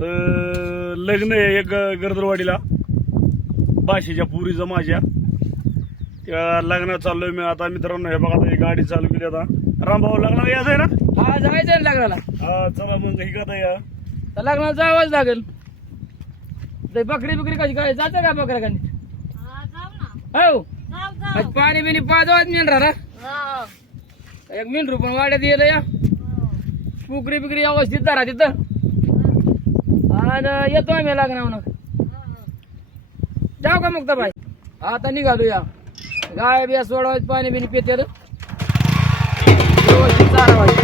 तर लग्न आहे एक गर्दरवाडीला बाशीच्या पुरीचं माझ्या त्या लग्नात चाललोय मी आता मित्रांनो. हे बघा आता ही गाडी चालू केली आता. रामभाऊ लग्नाला यायचंय ना? हा जायचं ना लग्नाला. हा चला मग ही कथा या. तर लग्नाला जावंच लागेल. ते बकरी बिकरी कशी काय जाते का बकऱ्या खाली? हो आज पाणी बिनी पाजवाच मेंढरा एक मेंढरू पण वाड्यात येलं या. पुकरी बिकरी व्यवस्थित धरा तिथं आणि येतो आम्ही लग्नावर. जाऊ का मुक्ता बाई? आता निघालो या. गाय बिया सोडवायचं पाणी बिनी पिते व्यवस्थित चालवायचं.